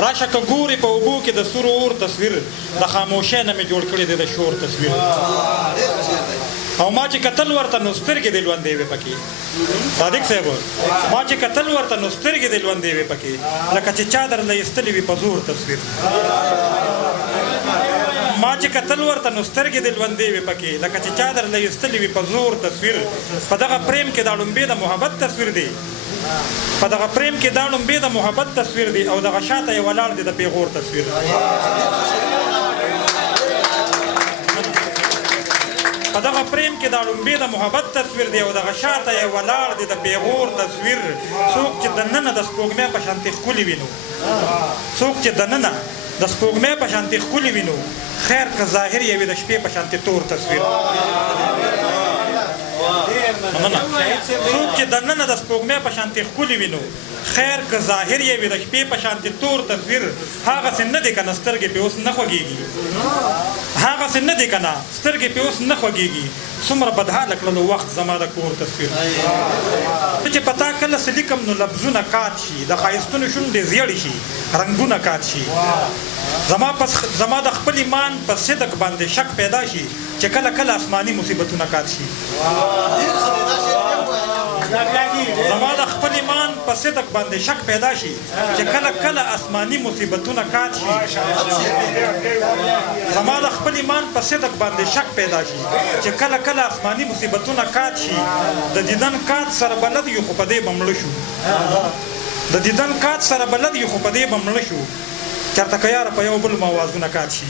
راشه که ګورې په اوبو کې د سور اور تصویر د خاموشۍ نه مې جوړ کړی دی د شور تصویر او ما چې کتل ورته نو سترګې دې لوندې وې پکې صادق صاحب ما چې کتل ورته نو سترګې دې لوندې وې پکې لکه چې چا درله ایستلې وي په زور تصویر ما چې کتل ورته نو سترګې دې لوندې وې پکې لکه چې چا درله ایستلې وي په زور تصویر په دغه پریم کې دا لومبې د محبت تصویر دی په دغه پریم کې دا لومبې د محبت تصویر دی او دغه شاته یې ولاړ دی د پیغور تصویر په دغه پریم کې دا لومبې د محبت تصویر دی او دغه شاته یې ولاړ دی د پیغور تصویر څوک چې دننه د سپوږمۍ په شانتې ښکلي وینو څوک چې دننه د سپوږمۍ په شانتې ښکلي وینو خیر که ظاهر یې وي د شپې په شانتې تور تصویر څوک چې دننه د سپوږمۍ په شانتې ښکلي وینو خیر که ظاهر یې وي د شپې په شانتې تور تصویر هغسې نه دی که نه سترګې پې اوس نه خوږېږي هغسې نه دی که نه سترګې پې اوس نه خوږېږي څومره بدحاله کړلو وخت زما د کور تصویر چې په تا کله څه لیکم نو لفظونه کات شي د ښایستونو شونډې زیړې شي رنګونه کات شي زما د خپل ایمان په صدق باندې شک پیدا شي چې کله کله آسماني مصیبتونه کات شي زما د خپل ایمان په صدق باندې شک پیدا شي چې کله کله آسماني مصیبتونه کات شي زما د خپل ایمان په صدق باندې شک پیدا شي چې کله کله آسماني مصیبتونه کات شي د دیدن کات سره بلد یو خو په دې به مړه شو د دیدن کات سره بلد یو خو په دې به مړه شو چېرته که یاره په یو بل مو اوازونه کات شي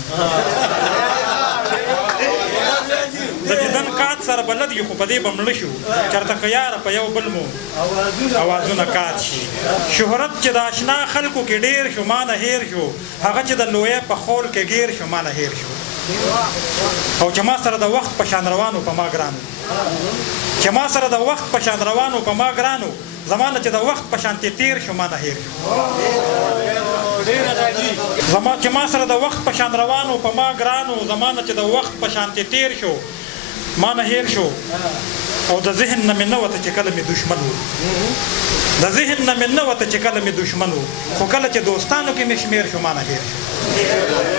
د دیدن کات سره بلد یو خو په دې به مړه شو چېرته که یاره په یو بل مو اوازونه کات شي شهرت چې د اشنا خلکو کې ډېر شو ما نه هېر شو هغه چې د لویه په خول کې ګیر شو ما نه هېر شو او چې ما سره د وخت په شان روانو په ما ګرانو چې ما سره د وخت په شان روانو په ما ګرانو زمانه چې د وخت په شان تیر شو ما نه هېر شو چې ما سره د وخت په شان روانو په ما ګرانو زمانه چې د وخت په شان تیر شو ما نه هېر شو او د ذهن نه مې نه وته چې کله مې دشمن و د ذهن نه مې نه وته چې کله مې دشمن و خو کله چې دوستانو کې مې شمېر شو ما نه هېر شو